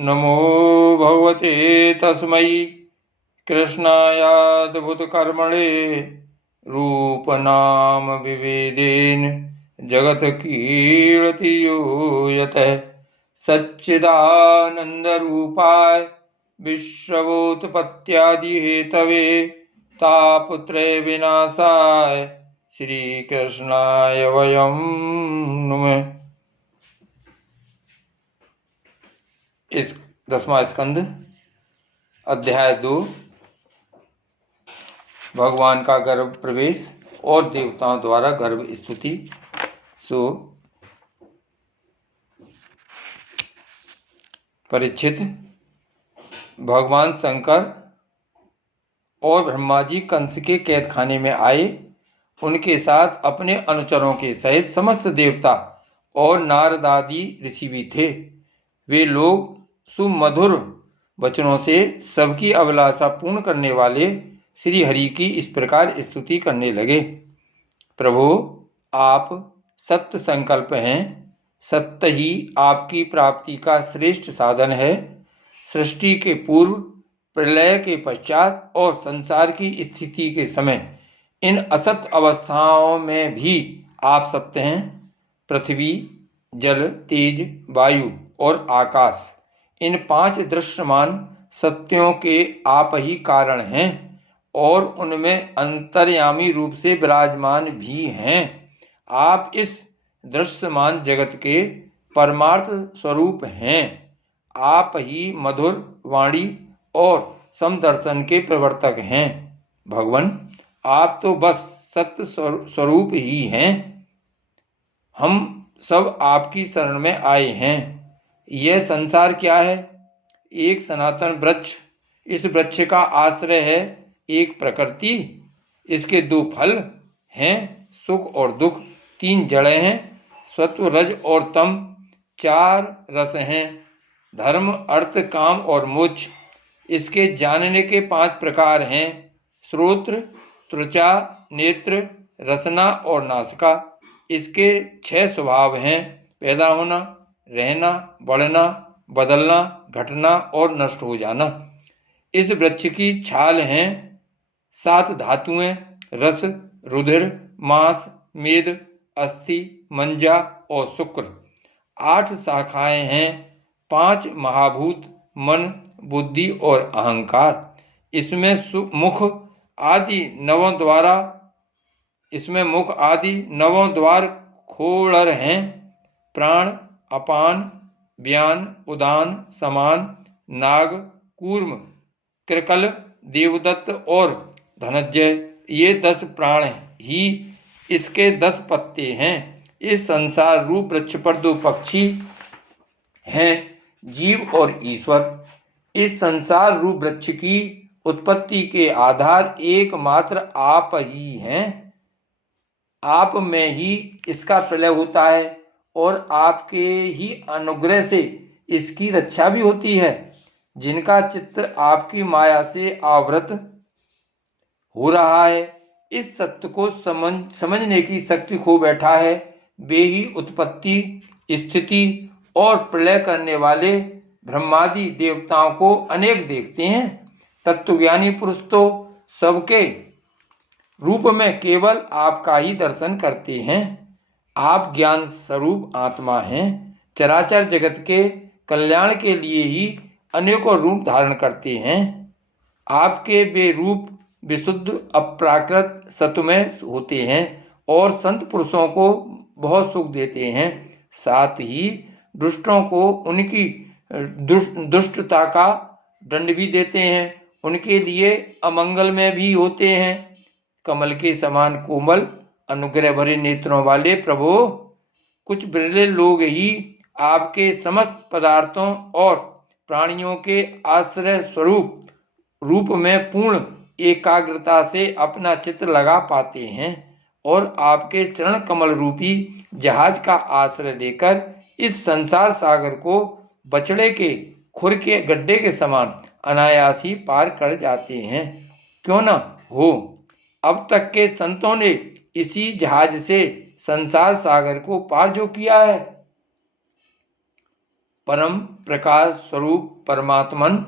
नमो भगवते तस्मै कृष्णायाद्भुतकर्मणे रूपनाम विभेदेन जगत कीर्ति यो यतः सच्चिदानन्दरूपाय विश्वोत्पत्त्यादिहेतवे तापत्रय विनाशाय श्रीकृष्णाय वयं नुमः। इस 10वां स्कंद अध्याय 2 भगवान का गर्भ प्रवेश और देवताओं द्वारा गर्भ स्तुति। परीक्षित, भगवान शंकर और ब्रह्मा जी कंस के कैदखाने में आए। उनके साथ अपने अनुचरों के सहित समस्त देवता और नारदादि ऋषि भी थे। वे लोग सुमधुर वचनों से सबकी अभिलाषा पूर्ण करने वाले श्री हरि की इस प्रकार स्तुति करने लगे। प्रभु, आप सत्य संकल्प हैं। सत्य ही आपकी प्राप्ति का श्रेष्ठ साधन है। सृष्टि के पूर्व, प्रलय के पश्चात और संसार की स्थिति के समय इन असत अवस्थाओं में भी आप सत्य हैं। पृथ्वी, जल, तेज, वायु और आकाश, इन 5 दृश्यमान सत्यों के आप ही कारण हैं और उनमें अंतर्यामी रूप से विराजमान भी हैं। आप इस दृश्यमान जगत के परमार्थ स्वरूप हैं। आप ही मधुर वाणी और समदर्शन के प्रवर्तक हैं। भगवान, आप तो बस सत्य स्वरूप ही हैं। हम सब आपकी शरण में आए हैं। यह संसार क्या है? एक सनातन वृक्ष। इस वृक्ष का आश्रय है एक प्रकृति। इसके 2 फल हैं, सुख और दुख। 3 जड़ें हैं, सत्व, रज और तम। 4 रस हैं, धर्म, अर्थ, काम और मोक्ष। इसके जानने के 5 प्रकार हैं, श्रोत्र, त्वचा, नेत्र, रसना और नासिका। इसके 6 स्वभाव हैं, पैदा होना, रहना, बढ़ना, बदलना, घटना और नष्ट हो जाना। इस वृक्ष की छाल हैं 7 धातुएं, रस, रुधिर, मांस, मेद, अस्थि, मंजा और शुक्र। 8 शाखाएं हैं, 5 महाभूत, मन, बुद्धि और अहंकार। इसमें मुख आदि 9 द्वार खोलर हैं, प्राण, अपान, व्यान, उदान, समान, नाग, कूर्म, कृकल, देवदत्त और धनंजय। ये 10 प्राण ही इसके 10 पत्ते हैं। इस संसार रूप वृक्ष पर 2 पक्षी हैं, जीव और ईश्वर। इस संसार रूप वृक्ष की उत्पत्ति के आधार एकमात्र आप ही हैं। आप में ही इसका प्रलय होता है और आपके ही अनुग्रह से इसकी रक्षा भी होती है। जिनका चित्त आपकी माया से आवृत हो रहा है, इस सत्य को समझने की शक्ति खो बैठा है, वे ही उत्पत्ति, स्थिति और प्रलय करने वाले ब्रह्मादि देवताओं को अनेक देखते हैं। तत्वज्ञानी पुरुष तो सबके रूप में केवल आपका ही दर्शन करते हैं। आप ज्ञान स्वरूप आत्मा हैं। चराचर जगत के कल्याण के लिए ही अनेकों रूप धारण करते हैं। आपके वे रूप विशुद्ध, अप्राकृत, सत्वमय होते हैं और संत पुरुषों को बहुत सुख देते हैं। साथ ही दुष्टों को उनकी दुष्टता का दंड भी देते हैं। उनके लिए अमंगल में भी होते हैं। कमल के समान कोमल, अनुग्रह भरे नेत्रों वाले प्रभु, कुछ बिरले लोग ही आपके समस्त पदार्थों और प्राणियों के आश्रय स्वरूप रूप में पूर्ण एकाग्रता से अपना चित्त लगा पाते हैं और आपके चरण कमल रूपी जहाज का आश्रय लेकर इस संसार सागर को बछड़े के खुर के गड्ढे के समान अनायास ही पार कर जाते हैं। क्यों ना हो, अब तक के संतों ने इसी जहाज से संसार सागर को पार जो किया है, परम प्रकाश स्वरूप परमात्मन,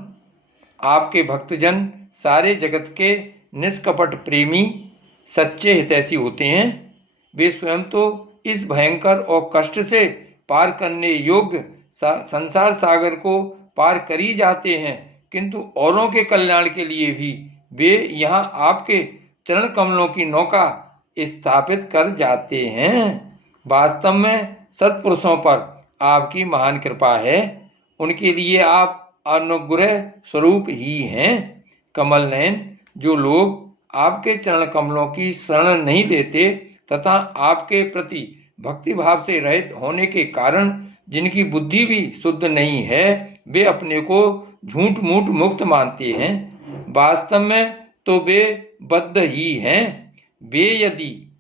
आपके भक्तजन सारे जगत के निष्कपट प्रेमी सच्चे हितैषी होते हैं। वे स्वयं तो इस भयंकर और कष्ट से पार करने योग्य संसार सागर को पार कर ही जाते हैं, किंतु औरों के कल्याण के लिए भी वे यहाँ आपके चरण कमलों की नौका स्थापित कर जाते हैं। वास्तव में सत्पुरुषों पर आपकी महान कृपा है, उनके लिए आप अनुग्रह स्वरूप ही हैं। कमल नयन, जो लोग आपके चरण कमलों की शरण नहीं लेते तथा आपके प्रति भक्ति भाव से रहित होने के कारण जिनकी बुद्धि भी शुद्ध नहीं है, वे अपने को झूठ मूठ मुक्त मानते हैं। वास्तव में तो वे बद्ध ही हैं। वे यदि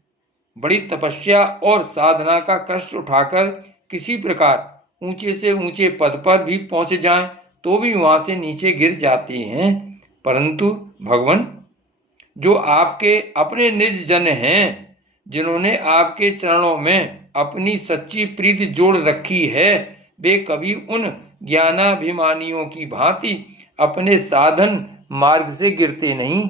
बड़ी तपस्या और साधना का कष्ट उठाकर किसी प्रकार ऊंचे से ऊंचे पद पर भी पहुंच जाएं, तो भी वहां से नीचे गिर जाते हैं। परंतु भगवान, जो आपके अपने निज जन हैं, जिन्होंने आपके चरणों में अपनी सच्ची प्रीति जोड़ रखी है, वे कभी उन ज्ञानाभिमानियों की भांति अपने साधन मार्ग से गिरते नहीं।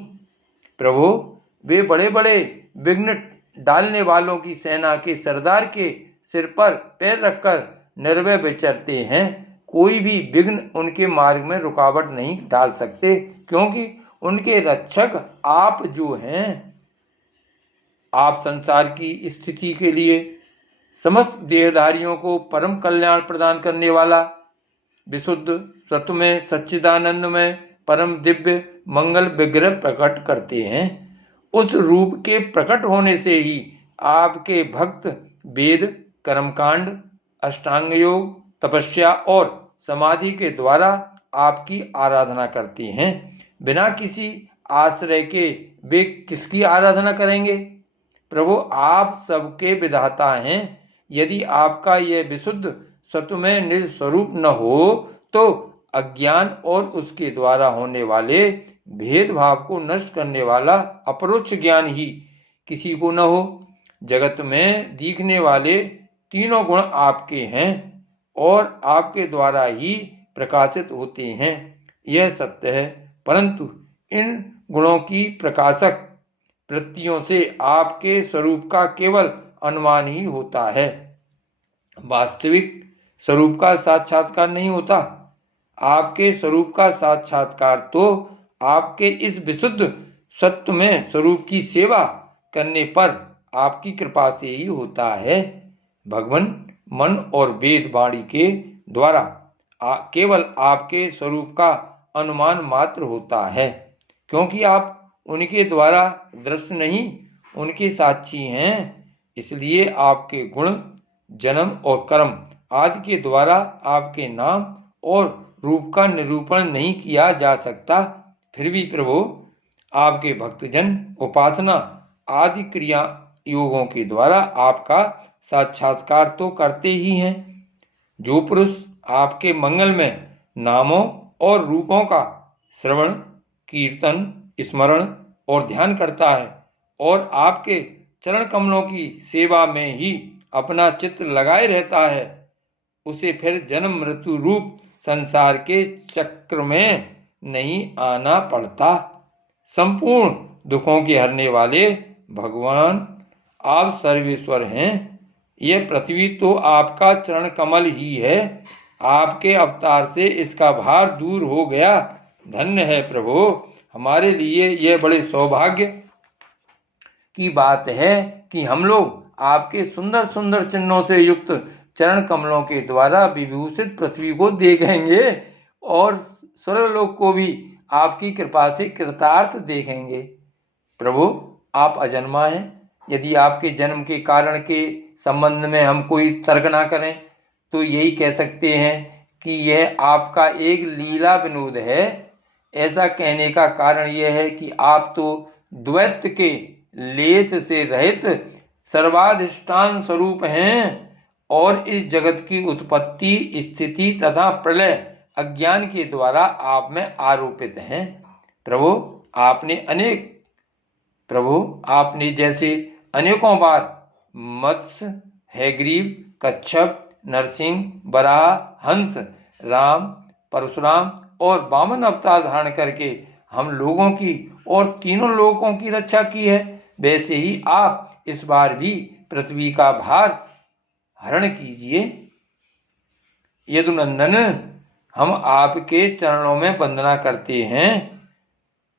प्रभु, वे बड़े बड़े विघ्न डालने वालों की सेना के सरदार के सिर पर पैर रखकर निर्भय विचरते हैं। कोई भी विघ्न उनके मार्ग में रुकावट नहीं डाल सकते, क्योंकि उनके रक्षक आप जो हैं। आप संसार की स्थिति के लिए समस्त देहधारियों को परम कल्याण प्रदान करने वाला, विशुद्ध सत्वमय सच्चिदानंद में परम दिव्य मंगल विग्रह प्रकट करते हैं। उस रूप के प्रकट होने से ही आपके भक्त वेद, कर्मकांड, अष्टांग योग, तपस्या और समाधि के द्वारा आपकी आराधना करते हैं। बिना किसी आश्रय के वे किसकी आराधना करेंगे? प्रभु, आप सबके विधाता हैं। यदि आपका यह विशुद्ध सत्वमय निज स्वरूप न हो, तो अज्ञान और उसके द्वारा होने वाले भेदभाव को नष्ट करने वाला अपरोक्ष ज्ञान ही किसी को न हो। जगत में दिखने वाले तीनों गुण आपके हैं और आपके द्वारा ही प्रकाशित होते हैं, यह सत्य है। परंतु इन गुणों की प्रकाशक वृत्तियों से आपके स्वरूप का केवल अनुमान ही होता है, वास्तविक स्वरूप का साक्षात्कार नहीं होता। आपके स्वरूप का साक्षात्कार तो आपके इस विशुद्ध सत्व में स्वरूप की सेवा करने पर आपकी कृपा से ही होता है। भगवान, मन और वेद वाणी के द्वारा केवल आपके स्वरूप का अनुमान मात्र होता है, क्योंकि आप उनके द्वारा दृश्य नहीं, उनके साक्षी हैं। इसलिए आपके गुण, जन्म और कर्म आदि के द्वारा आपके नाम और रूप का निरूपण नहीं किया जा सकता। फिर भी प्रभु, आपके भक्तजन उपासना आदि क्रिया योगों के द्वारा आपका साक्षात्कार तो करते ही हैं। जो पुरुष आपके मंगल में नामों और रूपों का श्रवण, कीर्तन, स्मरण और ध्यान करता है और आपके चरण कमलों की सेवा में ही अपना चित्त लगाए रहता है, उसे फिर जन्म मृत्यु रूप संसार के चक्र में नहीं आना पड़ता। संपूर्ण दुखों के हरने वाले भगवान, आप सर्वेश्वर हैं। यह पृथ्वी तो आपका चरण कमल ही है। आपके अवतार से इसका भार दूर हो गया। धन्य है प्रभु, हमारे लिए यह बड़े सौभाग्य की बात है कि हम लोग आपके सुंदर सुंदर चिन्हों से युक्त चरण कमलों के द्वारा विभूषित पृथ्वी को देखेंगे और स्वर्गलोक को भी आपकी कृपा से कृतार्थ देखेंगे। प्रभु, आप अजन्मा हैं। यदि आपके जन्म के कारण के संबंध में हम कोई तर्क ना करें, तो यही कह सकते हैं कि यह आपका एक लीला विनोद है। ऐसा कहने का कारण यह है कि आप तो द्वैत के लेस से रहित सर्वाधिष्ठान स्वरूप हैं और इस जगत की उत्पत्ति, स्थिति तथा प्रलय अज्ञान के द्वारा आप में आरोपित हैं। प्रभु, आपने जैसे अनेकों बार मत्स्य, हैग्रीव, कच्छप, नरसिंह, वराह, हंस, राम, परशुराम और वामन अवतार धारण करके हम लोगों की और तीनों लोकों की रक्षा की है, वैसे ही आप इस बार भी पृथ्वी का भार हरण कीजिए। यदुनंदन, हम आपके चरणों में वंदना करते हैं।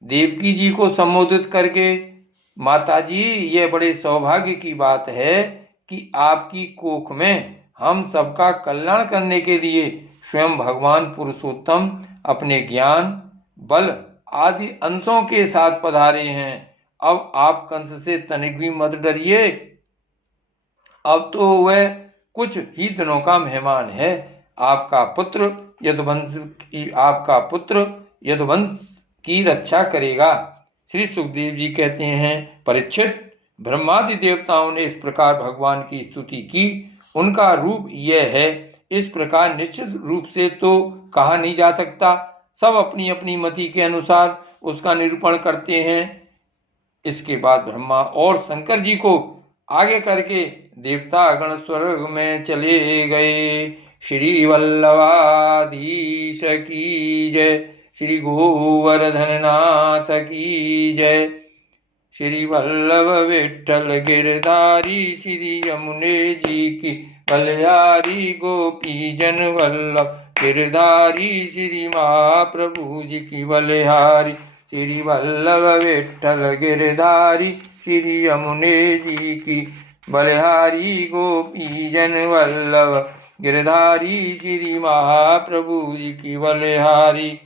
देवकी जी को संबोधित करके, माताजी, यह बड़े सौभाग्य की बात है कि आपकी कोख में हम सबका कल्याण करने के लिए स्वयं भगवान पुरुषोत्तम अपने ज्ञान, बल आदि अंशों के साथ पधारे हैं। अब आप कंस से तनिक भी मत डरिए। अब तो वह कुछ ही दिनों का मेहमान है। आपका पुत्र यदुवंश की रक्षा करेगा। श्री सुखदेव जी कहते हैं, परीक्षित, ब्रह्मादि देवताओं ने इस प्रकार भगवान की स्तुति की। उनका रूप यह है, इस प्रकार निश्चित रूप से तो कहा नहीं जा सकता। सब अपनी अपनी मति के अनुसार उसका निरूपण करते हैं। इसके बाद ब्रह्मा और शंकर जी को आगे करके देवता गण स्वर्ग में चले गए। श्री वल्लभाधीश की जय। श्री गोवर्धन नाथ की जय। श्री वल्लभ विठ्ठल गिरधारी, श्री यमुने जी की बलिहारी, गोपी जन वल्लभ गिरधारी, श्री महाप्रभु जी की बलिहारी। श्री वल्लभ विठ्ठल गिरधारी, श्री यमुने जी की बलिहारी, गोपी जन वल्लभ गिरधारी, श्री महाप्रभु जी की बलिहारी।